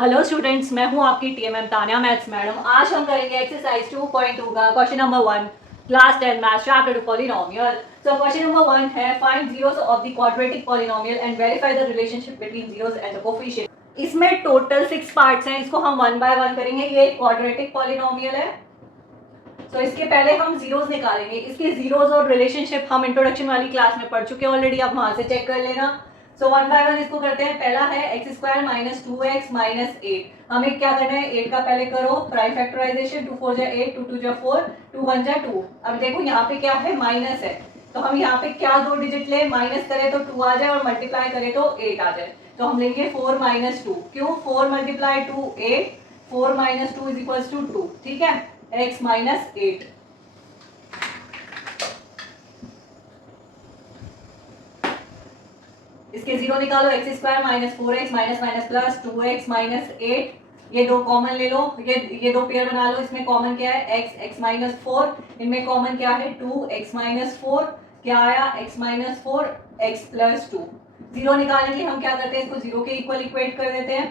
Hello students, मैं हूं आपकी टीएमएम तानिया मैथ्स मैडम। आज हम करेंगे एक्सरसाइज 2.2 का question number 1, class 10 maths chapter 2 polynomial. So question number 1 है find zeros of the quadratic polynomial and verify the relationship between zeros and the coefficient. इसमें total 6 parts हैं, इसको हम वन बाय वन करेंगे। ये क्वाड्रेटिक पॉलिनोमियल है, तो इसके पहले हम जीरोस निकालेंगे। इसके जीरोस और रिलेशनशिप हम इंट्रोडक्शन वाली क्लास में पढ़ चुके हैं ऑलरेडी, आप वहां से चेक कर लेना। सो वन बाय वन इसको करते हैं। पहला है x square minus 2x minus 8। हमें क्या करना है, 8 का पहले करो प्राइम फैक्टराइजेशन। 2 4 जा 8, 2 2 जा 4, 2 1 जा 2। अब देखो यहाँ पे क्या है, माइनस है, तो हम यहाँ पे क्या दो डिजिट ले, माइनस करें तो 2 आ जाए और मल्टीप्लाई करें तो 8 आ जाए। तो हम लेंगे 4 माइनस 2। क्यों, 4 multiply 2 8, 4 minus 2 is equals to 2। ठीक है, x माइनस 8। इसके जीरो निकालो, x square minus 4x minus minus plus 2x minus 8। ये दो कॉमन ले लो, ये दो पेयर बना लो। इसमें कॉमन क्या है, x माइनस 4। इनमें कॉमन क्या है, 2x माइनस 4। क्या आया, x minus 4 x plus 2। Zero निकालने के लिए हम क्या करते हैं, इसको जीरो के इक्वल इक्वेट कर देते हैं।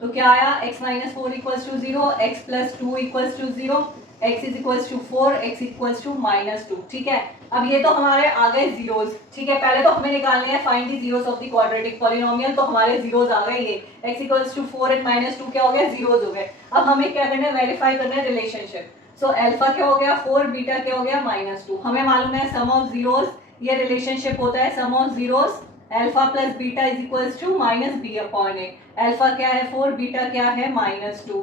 तो क्या आया, x minus 4 equals to 0, x plus 2 equals to 0, x is equals to 4, x equals to minus 2। ठीक है, अब ये तो हमारे आ गए जीरोस। ठीक है, पहले तो हमें निकालने हैं find the zeros of the quadratic polynomial. तो हमारे जीरोस आ गए, ये x equals to 4 and minus 2 क्या हो गया, जीरोस हो गए। अब हमें क्या करना है, वेरीफाई करना है रिलेशनशिप। सो अल्फा क्या हो गया 4, बीटा क्या हो गया माइनस 2। हमें मालूम है सम ऑफ जीरोस, ये रिलेशनशिप होता है sum of zeros alpha plus beta is equals to minus B upon A. Alpha क्या है 4, बीटा क्या है माइनस 2,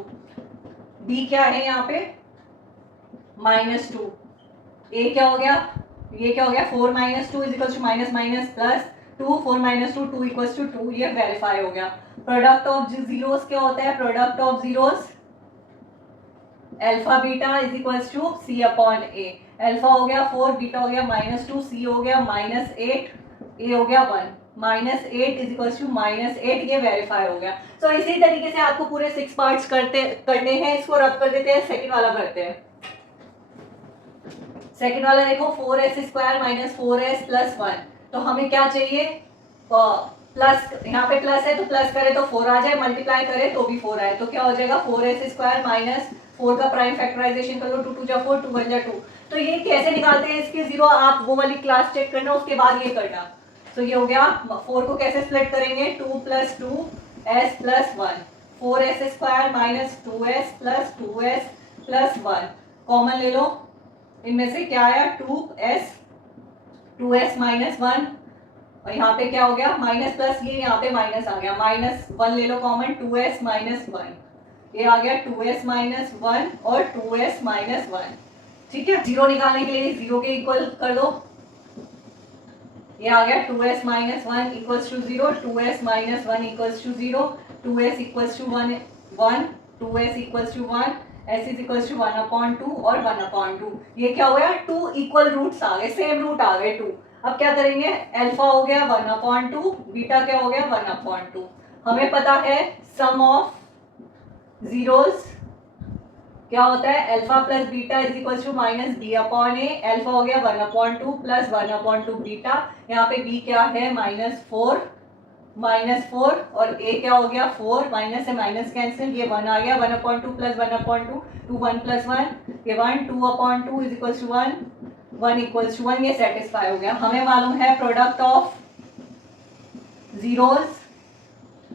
बी क्या है यहाँ पे माइनस 2, ए क्या हो गया, ये क्या हो गया 4 minus 2 is equals to minus minus plus 2, 4 minus 2 2 equals to 2। ये वेरीफाई हो गया। प्रोडक्ट ऑफ जीरोस क्या होता है, product of zeros alpha beta is equals to c upon A. Alpha हो गया 4, बीटा हो गया माइनस 2, सी हो गया माइनस 8, ए हो गया 1। Minus 8 is equals to minus 8, ये वेरीफाई हो गया। सो इसी तरीके से आपको पूरे 6 पार्ट्स करने हैं। इसको रब कर देते हैं, सेकंड वाला करते हैं। सेकंड वाला देखो, 4s square minus 4s plus 1। तो हमें क्या चाहिए, प्लस, यहाँ पे प्लस है तो प्लस करे तो 4 आ जाए, मल्टीप्लाई करे तो भी 4 आए। तो क्या हो जाएगा 4s स्क्वायर माइनस 4 का प्राइम फैक्टराइजेशन कर लो, 2 2 जा 4, 2 1 जा 2। तो ये कैसे निकालते हैं इसके जीरो, आप वो वाली क्लास चेक करना, उसके बाद ये करना। तो ये हो गया, 4 को कैसे स्प्लिट करेंगे, 2 plus 2 s plus 1, 4s square minus 2s plus 2s plus 1। Common ले लो, इनमें से क्या आया 2s माइनस 1, और यहाँ पे क्या हो गया माइनस प्लस, ये यहाँ पे माइनस आ गया, माइनस 1 ले लो कॉमन, 2s माइनस 1, ये आ गया 2s माइनस 1 और 2s माइनस 1। ठीक है, जीरो निकालने के लिए जीरो के इक्वल कर दो। ये आ गया 2s minus 1 equals to 0, 2s minus 1 equals to 0, 2s equals to 1 1, 2s equals to 1, s is equals to 1 upon 2 और 1 अपॉन 2। ये क्या हो गया, 2 इक्वल रूट्स आ गए, सेम रूट आ गए 2। अब क्या करेंगे, अल्फा हो गया 1 अपॉन 2, बीटा क्या हो गया 1 अपॉन 2। हमें पता है सम ऑफ जीरोस क्या होता है, alpha plus beta is equal to minus B upon A. Alpha हो गया 1 अपॉन 2 प्लस 1 अपॉन 2 बीटा, यहाँ पे बी क्या है माइनस 4 और ए क्या हो गया 4, माइनस से माइनस कैंसिल, ये 1 आ गया, 1 अपॉन 2 प्लस 1 अपॉन 2, 2 1 प्लस 1, ये 1, 2 upon 2 is equal to 1, 1 equal to 1, ये सेटिस्फाई हो गया। हमें मालूम है product of zeros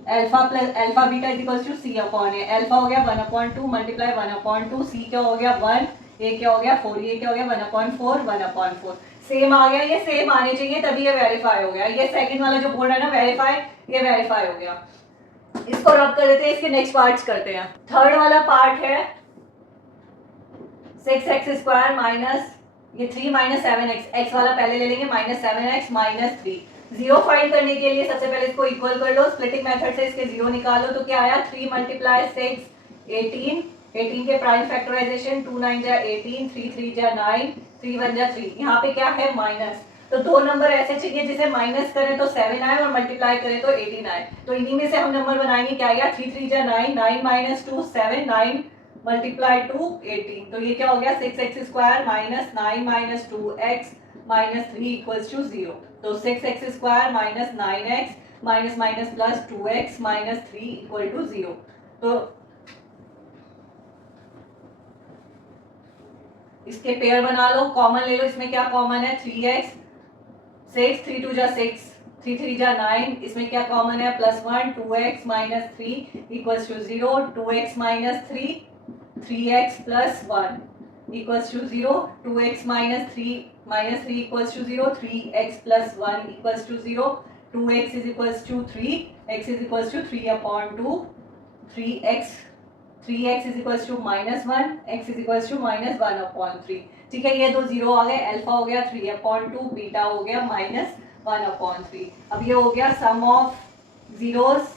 alpha beta is equal to c upon A. Alpha हो गया 1 अपॉन 2 मल्टीप्लाई 1 अपॉन 2, सी क्या हो गया 1, ए क्या हो गया 4, ये क्या हो गया 1 अपॉन 4, 1 अपॉन 4। सेम आ गया, ये सेम आने चाहिए तभी ये वेरीफाई हो गया। ये सेकंड वाला जो बोल रहा है ना वेरीफाई, ये वेरीफाई हो गया। इसको रब कर देते हैं, इसके नेक्स्ट पार्ट्स करते हैं। थर्ड वाला पार्ट है 6x स्क्वायर माइनस ये 3 माइनस 7x। एक्स वाला पहले ले लेंगे, minus 7x minus 3। Zero find करने के लिए सबसे पहले इसको इक्वल कर लो, स्प्लिटिंग मेथड से इसके जीरो निकालो। तो क्या आया 3 मल्टीप्लाई 6 18, 18 के प्राइम फैक्टराइजेशन 2 9 जा 18, 3 3 जा 9, 3 1 जा 3। यहाँ पे क्या है माइनस, तो दो नंबर ऐसे चाहिए जिसे माइनस करें तो 7 आए और मल्टीप्लाई करें तो 18 आए। तो इन्हीं में से हम नंबर बनाएंगे। क्या आया 3 3 जा 9, 9 माइनस 2 7, 9 मल्टीप्लाई 2 18। तो ये क्या हो गया 6x square minus 9 minus 2x minus 3 equals to 0। तो 6x square minus 9x minus minus plus 2x minus 3 equal to 0। तो इसके पेयर बना लो, कॉमन ले लो, इसमें क्या कॉमन है 3x, 6, 3 2 जा 6, 3 3 जा 9, इसमें क्या कॉमन है +1, 2x minus 3 equals to 0, 2x minus 3, 3x plus 1 equals to 0, 2x minus 3 equals to 0, 3x plus 1 equals to 0, 2x is equals to 3, x is equals to 3/2, 3x is equals to -1, x is equals to -1/3। ठीक है, ये दो zero आ गए, alpha हो गया 3/2, beta हो गया -1/3। अब ये हो गया sum of zeros,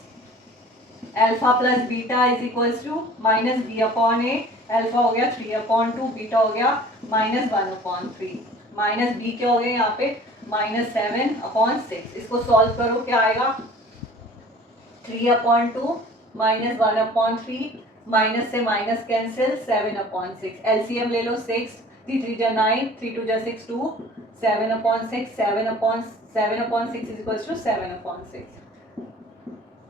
alpha plus beta is equals to -b/a, alpha हो गया 3/2, बीटा हो गया -1/3, माइनस b क्या हो गया यहाँ पे -7/6। इसको सॉल्व करो, क्या आएगा 3/2 -1/3, माइनस से माइनस कैंसिल 7/6, एलसीएम ले लो 6, 3 3 जा 9, 3 2 जा 6 2, 7/6, 7/6 is equals to 7/6।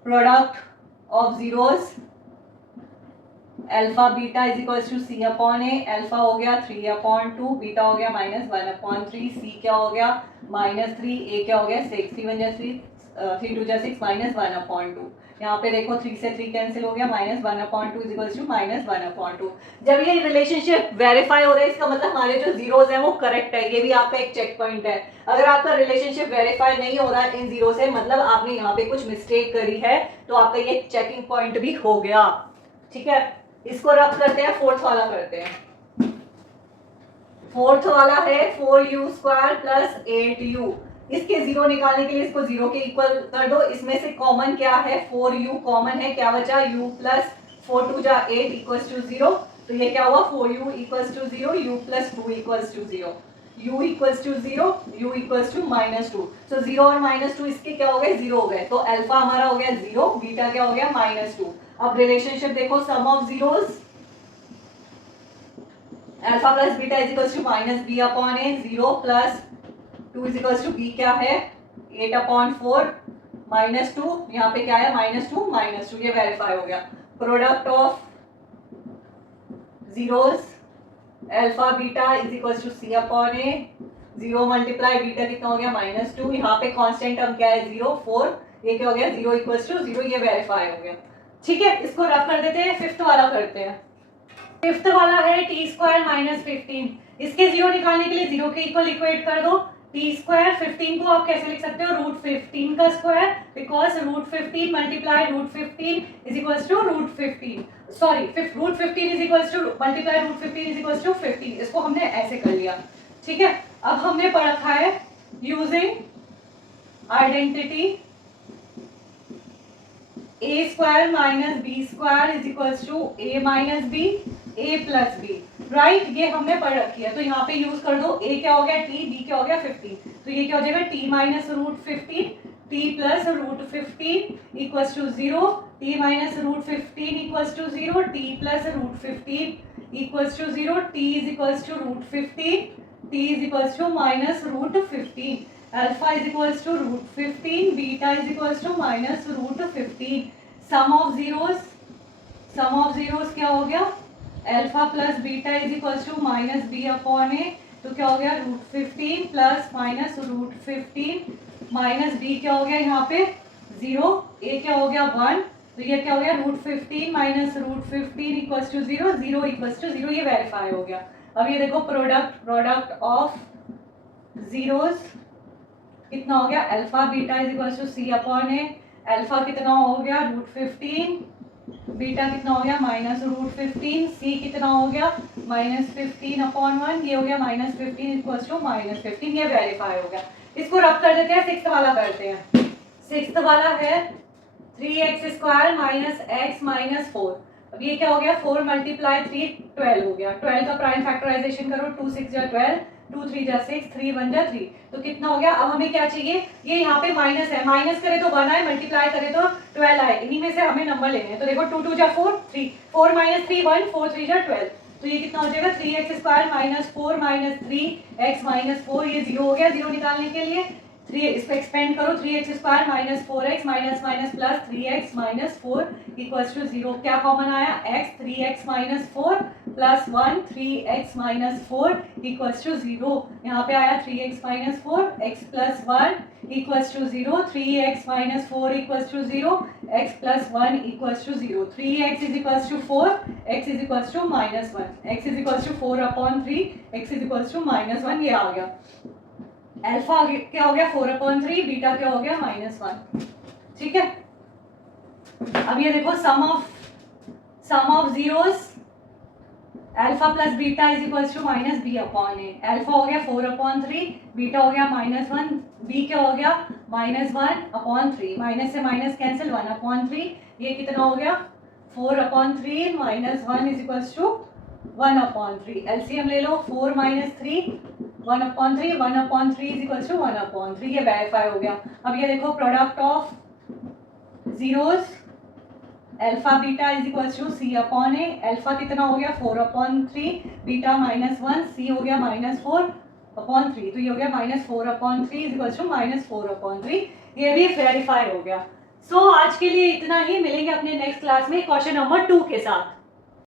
Product of zeros, alpha beta is equals to c/a, alpha हो गया 3/2, बीटा हो गया -1/3, c क्या हो गया -3, a क्या हो गया 6, 3 1 जा 3, 3 2 जा 6 -1/2। यहाँ पे देखो 3 से 3 कैंसिल हो गया, -1/2 इज इक्वल्स टू -1/2। जब ये रिलेशनशिप वेरीफाई हो रहा है, इसका मतलब हमारे जो जीरोस हैं वो करेक्ट है। ये भी आपका एक चेक पॉइंट है। अगर आपका रिलेशनशिप वेरीफाई नहीं हो रहा है इन जीरो से, मतलब आपने यहाँ पे कुछ मिस्टेक करी है, तो आपका ये चेकिंग पॉइंट भी हो गया। ठीक है, इसको रब करते हैं, फोर्थ वाला करते हैं। फोर्थ वाला है 4u² प्लस 8u। इसके जीरो निकालने के लिए इसको जीरो के इक्वल कर दो। इसमें से कॉमन क्या है 4u कॉमन है, क्या बचा u प्लस 4 2 जा 8 इक्वल्स टू 0। तो ये क्या हुआ 4u equals to 0, u plus 2 equals to 0, u equals to 0, u equals to -2। So 0 और -2 इसके क्या हो गए 0 हो गए, तो अल्फा हमारा हो गया 0, बीटा क्या हो गया -2। अब रिलेशनशिप देखो, sum of zeros, alpha plus beta is equals to -b/a, 0 plus 2 is equals to b क्या है 8/4 -2, यहाँ पे क्या है -2, ये वेरीफाई हो गया। Product of zeros, alpha beta is equals to c/a, 0 multiply beta कितना हो गया -2, यहाँ पे कांस्टेंट टर्म क्या है 0 4, ये क्या हो गया 0 इक्वल्स टू 0, ये वेरीफाई हो गया। ठीक है, इसको रब कर देते हैं, फिफ्थ वाला करते हैं। फिफ्थ वाला है t² -15। इसके जीरो निकालने के लिए जीरो के इक्वल इक्वेट कर दो। t², 15 को आप कैसे लिख सकते हो √15 का square, because √15 multiply √15 is equals to √15, sorry √15 is equals to multiply √15 is equals to 15। इसको हमने ऐसे कर लिया। ठीक है, अब हमने पढ़ रखा है using identity a² minus b² is equals to a minus b, a plus b, right, ये हमने पढ़ रखी है। तो यहाँ पे यूज कर दो, a क्या हो गया t, b क्या हो गया 15, तो ये क्या हो जाएगा t minus √15, t plus √15 equals to 0, t minus √15 equals to 0, t plus √15 equals to 0, t is equals to √15, t is equals to minus √15, alpha is equals to √15, beta is equals to minus √15। Sum of zeros क्या हो गया, alpha plus beta is equals to -b/a, तो क्या हो गया √15 plus minus √15 minus b क्या हो गया यहाँ पे 0, a क्या हो गया 1, तो ये क्या हो गया √15 minus √15 equals to 0, 0 equals to 0, ये वेरीफाई हो गया। अब ये देखो प्रोडक्ट ऑफ जीरोस कितना हो गया, alpha beta is equals to c/a, alpha कितना हो गया √15, बीटा कितना हो गया -√15, c कितना हो गया -15/1, ये हो गया -15 इक्वल्स टू -15, ये वेरीफाई हो गया। इसको रब कर देते हैं, सिक्स्थ वाला करते हैं। सिक्स्थ वाला है 3x² माइनस x माइनस 4। अब ये क्या हो गया 4 मल्टीप्लाई 3 12 हो गया, 12 का प्राइम फैक्टराइजेशन करो, 2 6 जा 12, 2 3 जा 6, 3 1 जा 3, तो कितना हो गया। अब हमें क्या चाहिए, ये यहाँ पे माइनस है, माइनस करे तो 1 आए, मल्टीप्लाई करे तो 12 आए, इन्हीं में से हमें नंबर लेने हैं। तो देखो 2 2 जा 4, 3, 4 माइनस 3 1, 4 3 जा 12, तो ये कितना हो जाएगा 3x² minus 4 minus 3x minus 4, ये 0 हो गया। 0 निकालने के लिए 3 इसको एक्सपेंड करो, 3x square minus 4x minus minus plus 3x minus 4 equals to 0। क्या कॉमन आया? x, 3x minus 4 plus 1 3x minus 4 equals to 0। यहाँ पे आया 3x minus 4, x plus 1 equals to 0, 3x minus 4 equals to 0, x plus 1 equals to 0, 3x is equals to 4, x is equals to minus 1, x is equals to 4/3, x is equals to minus 1। ये आ गया alpha क्या हो गया 4/3, beta क्या हो गया -1। ठीक है, अब ये देखो sum of zeros, alpha plus beta is equals to minus b/a। Alpha हो गया 4/3, बीटा हो गया -1, b क्या हो गया -1/3, माइनस से माइनस कैंसिल 1/3, ये कितना हो गया 4/3 -1 इज इक्वल्स टू 1/3। एलसीएम ले लो, 4 - 3 1/3, 1/3 इज इक्वल्स टू 1/3। ये वेरीफाई हो गया। अब ये देखो product of zeros, alpha beta is equals to c/a। Alpha कितना हो गया 4/3, बीटा -1, c हो गया -4/3, तो ये हो गया -4/3 इज इक्वल्स टू -4/3। ये भी वेरीफाई हो गया। सो आज के लिए इतना ही, मिलेंगे अपने नेक्स्ट क्लास में क्वेश्चन नंबर 2 के साथ।